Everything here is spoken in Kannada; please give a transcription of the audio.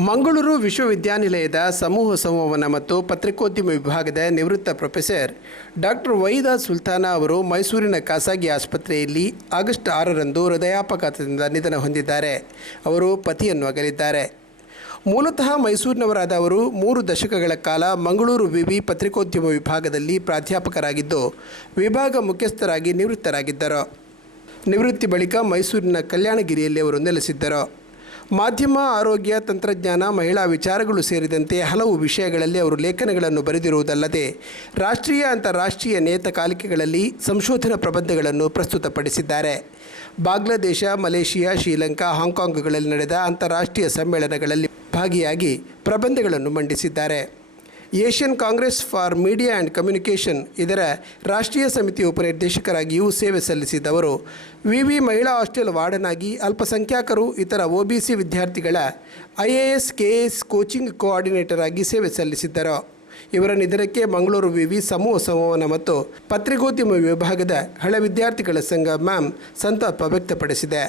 ಮಂಗಳೂರು ವಿಶ್ವವಿದ್ಯಾನಿಲಯದ ಸಮೂಹ ಸಂವಹನ ಮತ್ತು ಪತ್ರಿಕೋದ್ಯಮ ವಿಭಾಗದ ನಿವೃತ್ತ ಪ್ರೊಫೆಸರ್ ಡಾಕ್ಟರ್ ವಹೀದಾ ಸುಲ್ತಾನ ಅವರು ಮೈಸೂರಿನ ಖಾಸಗಿ ಆಸ್ಪತ್ರೆಯಲ್ಲಿ ಆಗಸ್ಟ್ 6ರಂದು ಹೃದಯಾಘಾತದಿಂದ ನಿಧನ ಹೊಂದಿದ್ದಾರೆ. ಅವರು ಪತಿಯನ್ನು ಅಗಲಿದ್ದಾರೆ. ಮೂಲತಃ ಮೈಸೂರಿನವರಾದ ಅವರು 3 ದಶಕಗಳ ಕಾಲ ಮಂಗಳೂರು ವಿವಿ ಪತ್ರಿಕೋದ್ಯಮ ವಿಭಾಗದಲ್ಲಿ ಪ್ರಾಧ್ಯಾಪಕರಾಗಿದ್ದು ವಿಭಾಗ ಮುಖ್ಯಸ್ಥರಾಗಿ ನಿವೃತ್ತರಾಗಿದ್ದರು. ನಿವೃತ್ತಿ ಬಳಿಕ ಮೈಸೂರಿನ ಕಲ್ಯಾಣಗಿರಿಯಲ್ಲಿ ಅವರು ನೆಲೆಸಿದ್ದರು. ಮಾಧ್ಯಮ, ಆರೋಗ್ಯ, ತಂತ್ರಜ್ಞಾನ, ಮಹಿಳಾ ವಿಚಾರಗಳು ಸೇರಿದಂತೆ ಹಲವು ವಿಷಯಗಳಲ್ಲಿ ಅವರು ಲೇಖನಗಳನ್ನು ಬರೆದಿರುವುದಲ್ಲದೆ ರಾಷ್ಟ್ರೀಯ ಅಂತಾರಾಷ್ಟ್ರೀಯ ನಿಯತಕಾಲಿಕೆಗಳಲ್ಲಿ ಸಂಶೋಧನಾ ಪ್ರಬಂಧಗಳನ್ನು ಪ್ರಸ್ತುತಪಡಿಸಿದ್ದಾರೆ. ಬಾಂಗ್ಲಾದೇಶ, ಮಲೇಷಿಯಾ, ಶ್ರೀಲಂಕಾ, ಹಾಂಗ್ಕಾಂಗ್ಗಳಲ್ಲಿ ನಡೆದ ಅಂತಾರಾಷ್ಟ್ರೀಯ ಸಮ್ಮೇಳನಗಳಲ್ಲಿ ಭಾಗಿಯಾಗಿ ಪ್ರಬಂಧಗಳನ್ನು ಮಂಡಿಸಿದ್ದಾರೆ. Asian Congress for media and communication ಇದರ ರಾಷ್ಟ್ರೀಯ ಸಮಿತಿ ಉಪನಿರ್ದೇಶಕರಾಗಿಯೂ ಸೇವೆ ಸಲ್ಲಿಸಿದವರು. ವಿವಿ ಮಹಿಳಾ ಹಾಸ್ಟೆಲ್ ವಾರ್ಡನ್ ಆಗಿ ಅಲ್ಪಸಂಖ್ಯಾತರು, ಇತರ ಒಬಿಸಿ ವಿದ್ಯಾರ್ಥಿಗಳ IAS, KAS ಕೋಚಿಂಗ್ ಕೋಆರ್ಡಿನೇಟರ್ ಆಗಿ ಸೇವೆ ಸಲ್ಲಿಸಿದ್ದರು. ಇವರ ನಿಧನಕ್ಕೆ ಮಂಗಳೂರು ವಿವಿ ಸಮೂಹ ಸಂವಹನ ಮತ್ತು ಪತ್ರಿಕೋದ್ಯಮ ವಿಭಾಗದ ಹಳೆ ವಿದ್ಯಾರ್ಥಿಗಳ ಸಂಘ ಸಂತಾಪ ವ್ಯಕ್ತಪಡಿಸಿದೆ.